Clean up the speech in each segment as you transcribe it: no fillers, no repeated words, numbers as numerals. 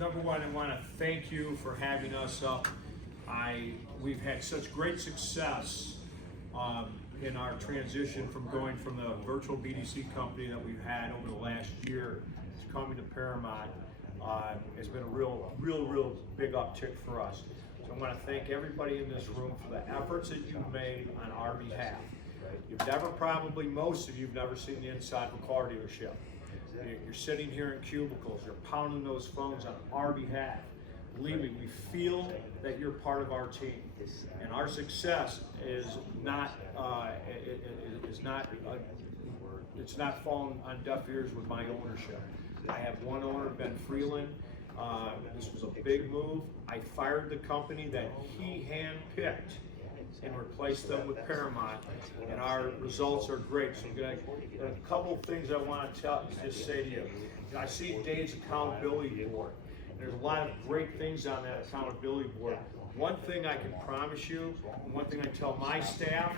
number one, I want to thank you for having us up. We've had such great success in our transition from going from the virtual BDC company that we've had over the last year to coming to Paramount. It's been a real big uptick for us. So I want to thank everybody in this room for the efforts that you've made on our behalf. Most of you have never seen the inside of a car dealership. You're sitting here in cubicles, you're pounding those phones on our behalf. Believe me, we feel that you're part of our team, and our success is not it's not fallen on deaf ears with my ownership. I have one owner, Ben Freeland. This was a big move. I fired the company that he handpicked and replace them with Paramount, and our results are great. So a couple of things I want to just say to you. I see Dave's accountability board. There's a lot of great things on that accountability board. One thing I can promise you, and one thing I tell my staff,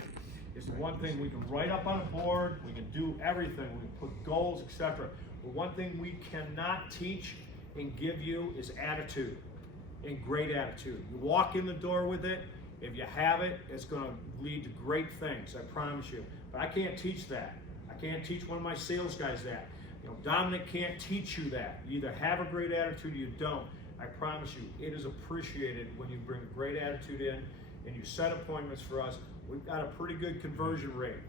is the one thing we can write up on a board, we can do everything, we can put goals, etc. But one thing we cannot teach and give you is attitude, and great attitude. You walk in the door with it. If you have it, it's going to lead to great things, I promise you. But I can't teach that. I can't teach one of my sales guys that. Dominic can't teach you that. You either have a great attitude or you don't. I promise you, it is appreciated when you bring a great attitude in and you set appointments for us. We've got a pretty good conversion rate.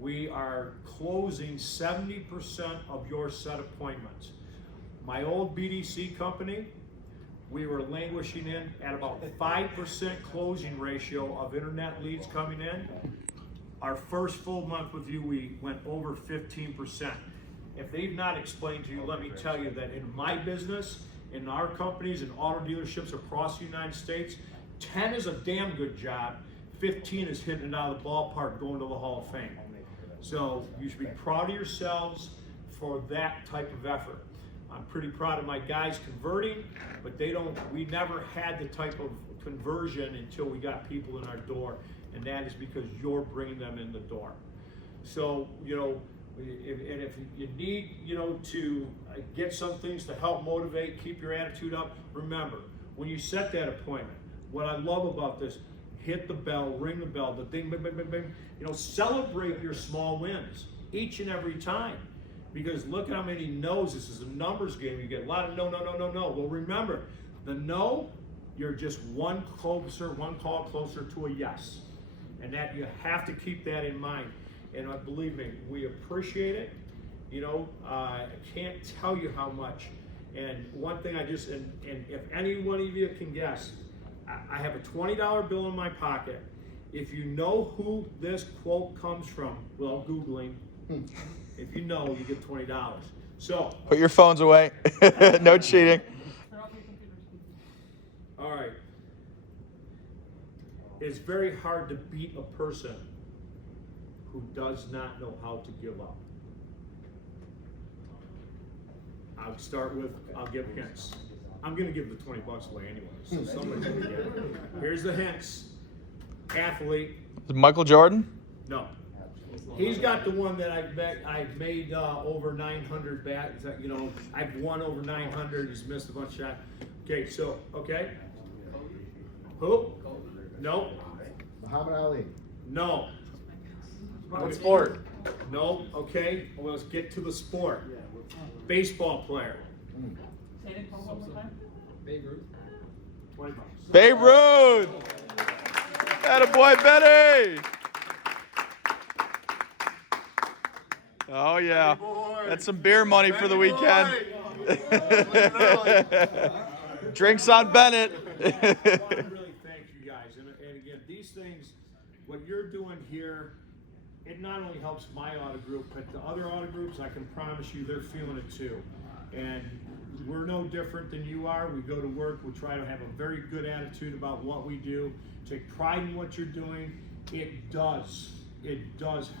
We are closing 70% of your set appointments. My old BDC company, we were languishing in at about 5% closing ratio of internet leads coming in. Our first full month with you, we went over 15%. If they've not explained to you, let me tell you that in my business, in our companies and auto dealerships across the United States, 10 is a damn good job, 15 is hitting it out of the ballpark, going to the Hall of Fame. So you should be proud of yourselves for that type of effort. I'm pretty proud of my guys converting, but we never had the type of conversion until we got people in our door, and that is because you're bringing them in the door. So, if you need, to get some things to help motivate, keep your attitude up, remember, when you set that appointment, what I love about this, hit the bell, ring the bell, the ding, bing, bing, bing, bing. Celebrate your small wins each and every time. Because look at how many no's. This is a numbers game. You get a lot of no. Well, remember, the no, you're just one call closer to a yes. And that you have to keep that in mind. And believe me, we appreciate it. I can't tell you how much. And one thing and if any one of you can guess, I have a $20 bill in my pocket. If you know who this quote comes from, well, Googling, if you know, you get $20. So put your phones away. No cheating. All right. It's very hard to beat a person who does not know how to give up. I'll give hints. I'm going to give the $20 away anyway, so somebody's going to get it. Here's the hints. Athlete. Michael Jordan? No. He's got the one that I've made over 900 bats. I've won over 900. He's missed a bunch of shots. Okay, so, Who? No. Muhammad Ali. No. What sport? No. Okay. Well, let's get to the sport. Baseball player. Babe Ruth. $20. Babe Ruth! Attaboy, Betty! Oh, yeah. That's some beer money for the weekend. Drinks on Bennett. I want to really thank you guys. And again, these things, what you're doing here, it not only helps my auto group, but the other auto groups, I can promise you, they're feeling it too. And we're no different than you are. We go to work, we try to have a very good attitude about what we do, take pride in what you're doing. It does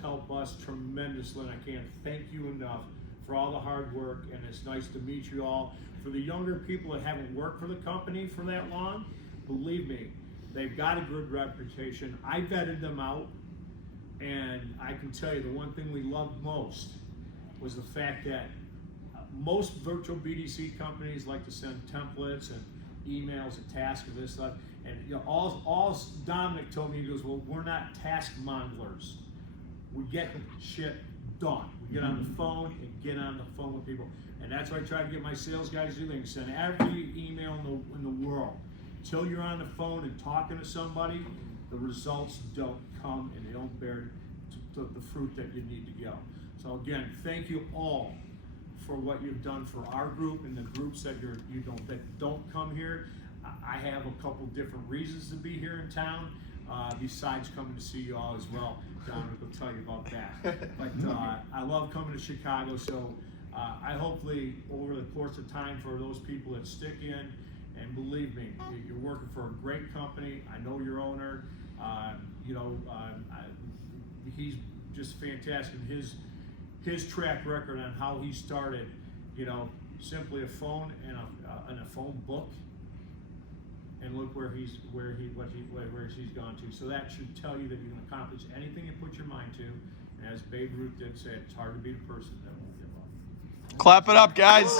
help us tremendously, and I can't thank you enough for all the hard work, and it's nice to meet you all. For the younger people that haven't worked for the company for that long, believe me, they've got a good reputation. I vetted them out, and I can tell you the one thing we loved most was the fact that Most virtual BDC companies like to send templates and emails and tasks and this stuff. And you know, all Dominic told me, he goes, well, we're not task monglers. We get shit done. We get on the phone and get on the phone with people. And that's what I try to get my sales guys to do. They can send every email in the world. Until you're on the phone and talking to somebody, the results don't come and they don't bear the fruit that you need to go. So again, thank you all for what you've done for our group and the groups that that don't come here. I have a couple different reasons to be here in town, besides coming to see you all as well. Dominic will tell you about that. But I love coming to Chicago, so I hopefully over the course of time for those people that stick in, and believe me, you're working for a great company. I know your owner. He's just fantastic. His track record on how he started, simply a phone and a phone book, and look where he's gone to. So that should tell you that you can accomplish anything you put your mind to. And as Babe Ruth did say, it's hard to be the person that won't give up. Clap it up, guys.